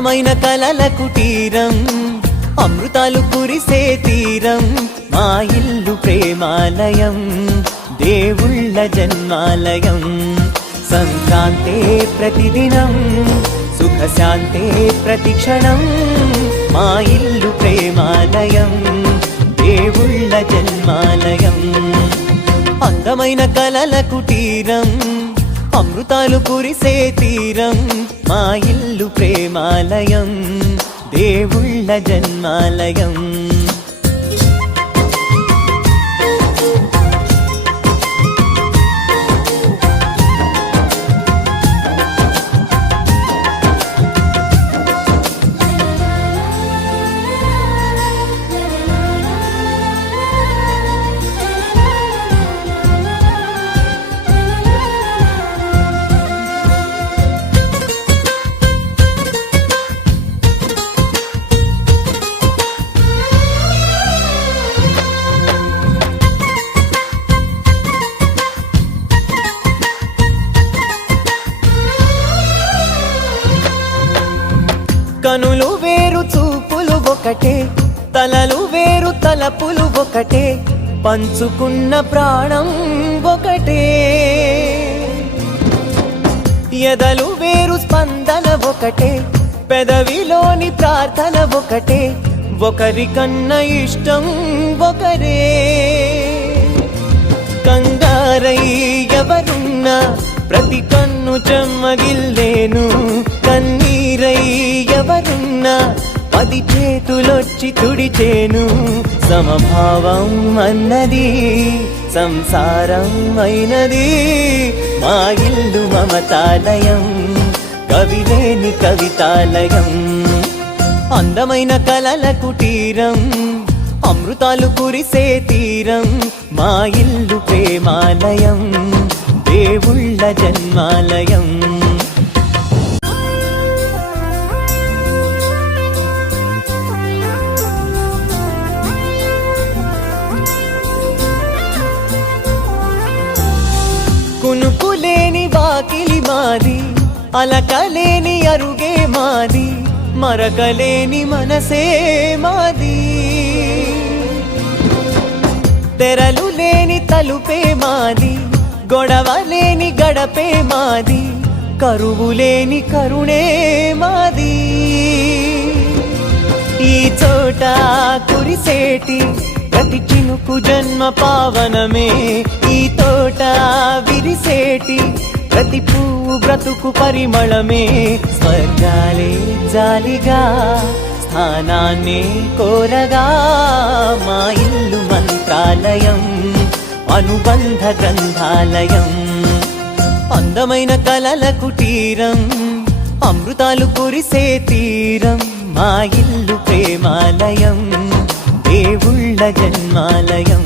అందమైన కలల కుటీరం, అమృతాలు కురిసే తీరం, మా ఇల్లు ప్రేమాలయం, దేవుళ్ళ జన్మాలయం. సంక్రాంతే ప్రతిదినం, సుఖశాంతే ప్రతిక్షణం, మా ఇల్లు ప్రేమాలయం, దేవుళ్ళ జన్మాలయం. అందమైన కలల కుటీరం, అమృతాలు కురిసే తీరం, మా ఇల్లు ప్రేమాలయం, దేవుళ్ళ జన్మాలయం. కనులు వేరు చూపులు ఒకటే, తలలు వేరు తలపులు ఒకటే, పంచుకున్న ప్రాణం ఒకటే. ఎదలు వేరు స్పందన ఒకటే, పెదవిలోని ప్రార్థన ఒకటే, ఒకరికన్నా ఇష్టం ఒకరే. కంగారై ఎవరున్నా ప్రతి కన్ను చెమ్మగిల్లేను, కన్నీరై ఎవరున్నా 10 చేతులొచ్చి తుడిచేను. సమభావం అన్నది సంసారం అయినది, మా ఇల్లు మమతాలయం, కవిలేని కవితాలయం. అందమైన కలల కుటీరం, అమృతాలు కురిసే తీరం, మా ఇల్లు ప్రేమాలయం, దేవుళ్ళ జన్మాలయం. కునుకులేని వాకిలి మాది, అలకలేని అరుగే మాది, మరకలేని మనసే మాది. తెరలు లేని తలుపే మాది, గొడవలేని గడపే మాది, కరువులేని కరుణే మాది. ఈ చోట కురిసేటి ప్రతి చినుకు జన్మ పావనమే, ఈ తోట విరిసేటి ప్రతి పువ్వు బ్రతుకు పరిమళమే. స్వర్గాలే జాలిగా స్థానాన్ని కోరగా, మా ఇల్లు మంత్రాలయం, అనుబంధ గ్రంథాలయం. అందమైన కలల కుటీరం, అమృతాలు కురిసే తీరం, మా ఇల్లు ప్రేమాలయం, దేవుళ్ళ జన్మాలయం.